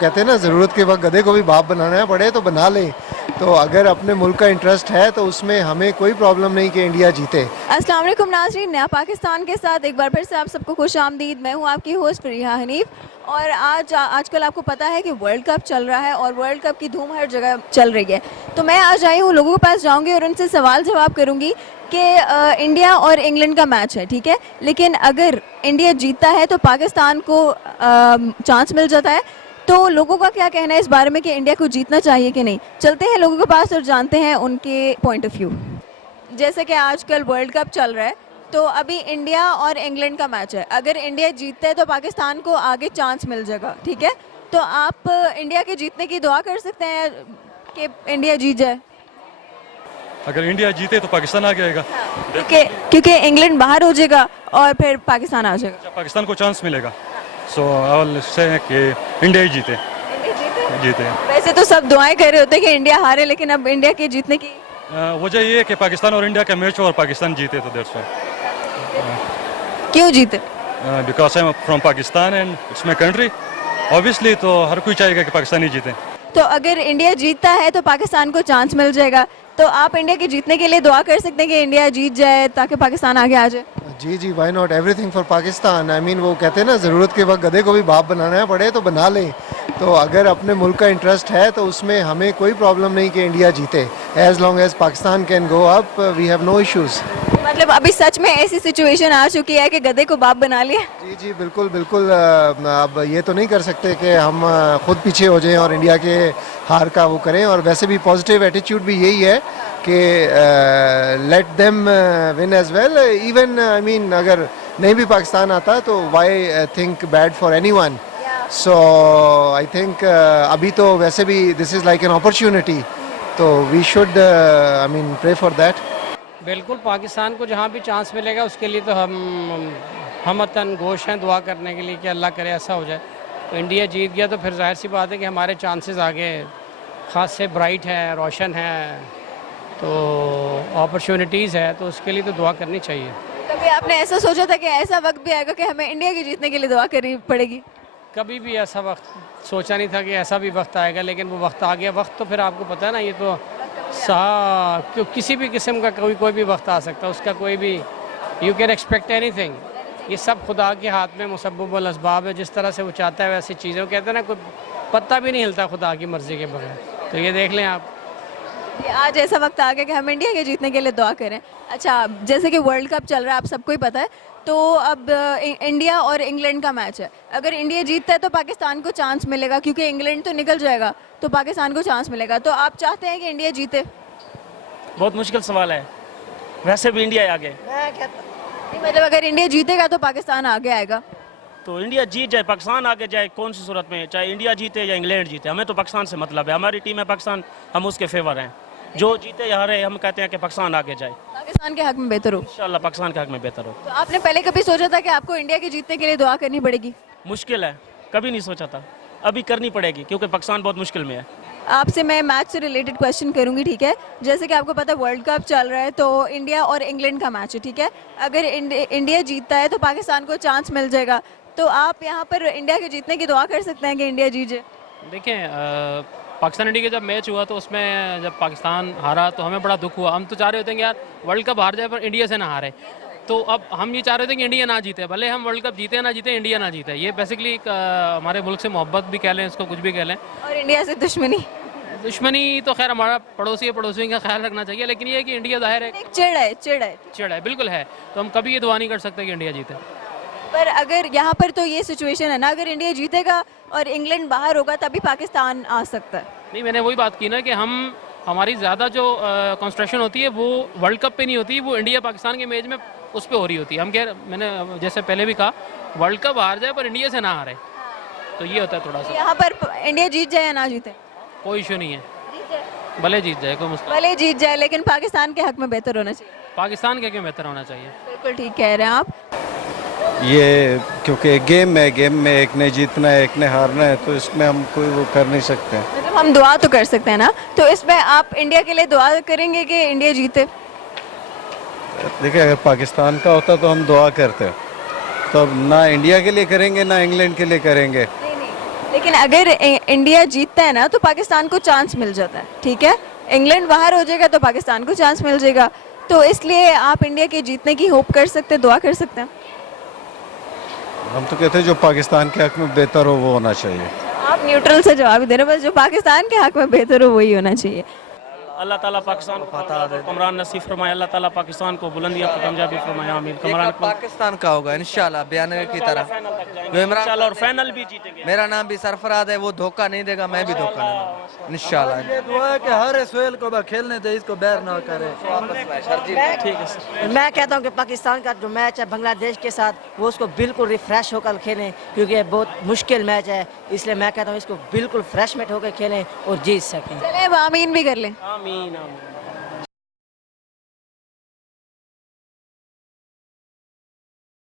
कहते हैं ना, ज़रूरत के वक्त गधे को भी बाप बनाना पड़े तो बना लें। तो अगर अपने मुल्क का इंटरेस्ट है तो उसमें हमें कोई प्रॉब्लम नहीं कि इंडिया जीते। अस्सलाम वालेकुम नाज़रीन, नया पाकिस्तान के साथ एक बार फिर से आप सबको खुश आमदीद। मैं हूँ आपकी होस्ट फरीहा हनीफ और आजकल आपको पता है कि वर्ल्ड कप चल रहा है और वर्ल्ड कप की धूम हर जगह चल रही है। तो मैं आज आई हूँ, लोगों के पास जाऊँगी और उनसे सवाल जवाब करूँगी कि इंडिया और इंग्लैंड का मैच है, ठीक है, लेकिन अगर इंडिया जीतता है तो पाकिस्तान को चांस मिल जाता है। तो लोगों का क्या कहना है इस बारे में कि इंडिया को जीतना चाहिए कि नहीं। चलते हैं लोगों के पास और जानते हैं उनके पॉइंट ऑफ व्यू। जैसे कि आजकल वर्ल्ड कप चल रहा है तो अभी इंडिया और इंग्लैंड का मैच है। अगर इंडिया जीतता है तो पाकिस्तान को आगे चांस मिल जाएगा, ठीक है। तो आप इंडिया के जीतने की दुआ कर सकते हैं कि इंडिया जीत जाए। अगर इंडिया जीते तो पाकिस्तान आ जाएगा। क्योंकि इंग्लैंड बाहर हो जाएगा और फिर पाकिस्तान आ जाएगा। जब पाकिस्तान को चांस मिलेगा सो ऑल से कि इंडिया ही जीते। जीते वैसे तो सब दुआएं कर रहे होते हैं कि इंडिया हारे, लेकिन अब इंडिया के जीतने की वजह ये है कि पाकिस्तान और इंडिया का मैच हो और पाकिस्तान जीते, तो दैट्स क्यों जीते? Because I am from Pakistan and it's my country obviously, तो हर कोई चाहेगा कि पाकिस्तान ही जीते। तो अगर इंडिया जीतता है तो पाकिस्तान को चांस मिल जाएगा, तो आप इंडिया के जीतने के लिए दुआ कर सकते हैं कि इंडिया जीत जाए ताकि पाकिस्तान आगे आ जाए। जी जी, why not, everything for Pakistan. I mean वो कहते हैं ना, ज़रूरत के वक्त गधे को भी बाप बनाना पड़े तो बना लें। तो अगर अपने मुल्क का इंटरेस्ट है तो उसमें हमें कोई प्रॉब्लम नहीं कि इंडिया जीते। As long as Pakistan can go up we have no issues. मतलब अभी सच में ऐसी सिचुएशन आ चुकी है कि गधे को बाप बना लिया। जी जी, बिल्कुल बिल्कुल। अब ये तो नहीं कर सकते कि हम खुद पीछे हो जाएं और इंडिया के हार का वो करें। और वैसे भी पॉजिटिव एटीट्यूड भी यही है कि let them win as well. Even I mean अगर नहीं भी पाकिस्तान आता तो why think bad for anyone. So I think अभी तो वैसे भी this is like an opportunity, तो we should I mean pray for that. बिल्कुल, पाकिस्तान को जहाँ भी चांस मिलेगा उसके लिए तो हम वतन गोश हैं दुआ करने के लिए कि अल्लाह करे ऐसा हो जाए। तो इंडिया जीत गया तो फिर जाहिर सी बात है कि हमारे चांसेस आगे ख़ास से ब्राइट हैं, रोशन हैं, तो अपॉर्चुनिटीज़ है, तो उसके लिए तो दुआ करनी चाहिए। कभी आपने ऐसा सोचा था कि ऐसा वक्त भी आएगा कि हमें इंडिया के जीतने के लिए दुआ करनी पड़ेगी? कभी भी ऐसा वक्त सोचा नहीं था कि ऐसा भी वक्त आएगा, लेकिन वो वक्त आ गया। वक्त तो फिर आपको पता है ना, ये तो क्यों किसी भी किस्म का कोई भी वक्त आ सकता है, उसका कोई भी यू कैन एक्सपेक्ट एनीथिंग। ये सब खुदा के हाथ में मुसब्बुल असबाब है, जिस तरह से वो चाहता है वैसी चीज़ें। कहते हैं ना, कोई पत्ता भी नहीं हिलता खुदा की मर्ज़ी के बगैर। तो ये देख लें आप, आज ऐसा वक्त आ गया कि हम इंडिया के जीतने के लिए दुआ करें। अच्छा, जैसे कि वर्ल्ड कप चल रहा है, आप सबको ही पता है, तो अब इंडिया और इंग्लैंड का मैच है। अगर इंडिया जीतता है तो पाकिस्तान को चांस मिलेगा, क्योंकि इंग्लैंड तो निकल जाएगा, तो पाकिस्तान को चांस मिलेगा। तो आप चाहते हैं कि इंडिया जीते? बहुत मुश्किल सवाल है, वैसे भी इंडिया आगे। नहीं, मतलब अगर इंडिया जीतेगा तो पाकिस्तान आगे आएगा। तो इंडिया जीत जाए पाकिस्तान आगे जाए, कौन सी सूरत में, चाहे इंडिया जीते या इंग्लैंड जीते, हमें तो पाकिस्तान से मतलब है। हमारी टीम है पाकिस्तान, हम उसके फेवर हैं। जो जीते या हारे हम कहते हैं कि पाकिस्तान आगे जाए, पाकिस्तान के हक में बेहतर हो। इंशाल्लाह पाकिस्तान के हक में बेहतर हो। तो आपने पहले कभी सोचा था कि आपको इंडिया के जीतने के लिए दुआ करनी पड़ेगी? मुश्किल है, कभी नहीं सोचा था, अभी करनी पड़ेगी क्योंकि पाकिस्तान बहुत मुश्किल में है। आपसे मैं मैच से रिलेटेड क्वेश्चन करूंगी, ठीक है। जैसे कि आपको पता है वर्ल्ड कप चल रहा है, तो इंडिया और इंग्लैंड का मैच है, ठीक है। अगर इंडिया जीतता है तो पाकिस्तान को चांस मिल जाएगा, तो आप यहाँ पर इंडिया के जीतने की दुआ कर सकते हैं कि इंडिया जीत जाए? देखें, पाकिस्तान इंडिया का जब मैच हुआ तो उसमें जब पाकिस्तान हारा तो हमें बड़ा दुख हुआ। हम तो चाह रहे होते हैं कि यार वर्ल्ड कप हार जाए पर इंडिया से ना हारे। तो अब हम ये चाह रहे थे कि इंडिया ना जीते, भले हम वर्ल्ड कप जीते ना जीते, इंडिया ना जीते। ये बेसिकली हमारे मुल्क से मोहब्बत भी कह लें, इसको कुछ भी कह लें। और इंडिया से दुश्मनी तो खैर हमारा पड़ोसी है, पड़ोसियों का ख्याल रखना चाहिए, लेकिन ये है कि इंडिया जाहिर है चिड़ है बिल्कुल है। तो हम कभी ये दुआ नहीं कर सकते कि इंडिया जीते। पर अगर यहाँ पर तो ये सिचुएशन है ना, अगर इंडिया जीतेगा और इंग्लैंड बाहर होगा तभी पाकिस्तान आ सकता है। नहीं, मैंने वही बात की ना कि हमारी ज़्यादा जो कंसंट्रेशन होती है वो वर्ल्ड कप पे नहीं होती, वो इंडिया पाकिस्तान के मैच में उस पर हो रही होती है। मैंने जैसे पहले भी कहा, वर्ल्ड कप हार जाए पर इंडिया से ना हारे, तो ये होता है थोड़ा सा। यहाँ पर इंडिया जीत जाए या ना जीते कोई इशू नहीं है, भले जीत जाए, कोई मुश्किल भले जीत जाए, लेकिन पाकिस्तान के हक में बेहतर होना चाहिए। पाकिस्तान के क्यों बेहतर होना चाहिए? बिल्कुल ठीक कह रहे हैं आप। ये क्योंकि गेम में एक ने जीतना है एक ने हारना है, तो इसमें हम कोई वो कर नहीं सकते। मतलब हम दुआ तो कर सकते हैं ना, तो इसमें आप इंडिया के लिए दुआ करेंगे कि इंडिया जीते? देखिए, अगर पाकिस्तान का होता तो हम दुआ करते, तो अब ना इंडिया के लिए करेंगे ना इंग्लैंड के लिए करेंगे। लेकिन अगर इंडिया जीतता है ना तो पाकिस्तान को चांस मिल जाता है, ठीक है। इंग्लैंड बाहर हो जाएगा तो पाकिस्तान को चांस मिल जाएगा, तो इसलिए आप इंडिया के जीतने की होप कर सकते हैं, दुआ कर सकते हैं। हम तो कहते हैं जो पाकिस्तान के हक में बेहतर हो वो होना चाहिए। आप न्यूट्रल से जवाब दे रहे हो, बस जो पाकिस्तान के हक में बेहतर हो वही होना चाहिए। अल्लाह ताला पाकिस्तान को कमरान नसीब फरमाए, अल्लाह ताला पाकिस्तान को बुलंदियां कामयाबी फरमाए, आमीन। कमरान को पाकिस्तान का होगा इंशाल्लाह, बयान की तरह जो इमरान इंशाल्लाह और फाइनल भी जीतेंगे। मेरा नाम भी सरफराज है, वो धोखा नहीं देगा, मैं भी धोखा नहीं दूंगा इंशाल्लाह। ये दुआ है कि हर सोहेल को बस खेलने दे, इसको बैर ना करे। ठीक है सर। मैं कहता हूँ कि पाकिस्तान का जो मैच है बांग्लादेश के साथ, वो उसको बिल्कुल रिफ्रेश होकर खेलें, क्योंकि ये बहुत मुश्किल मैच है, इसलिए मैं कहता हूँ इसको बिल्कुल फ्रेशमेंट होकर खेलें और जीत सकें। चले अब आमीन भी कर लें। आमीन आमीन।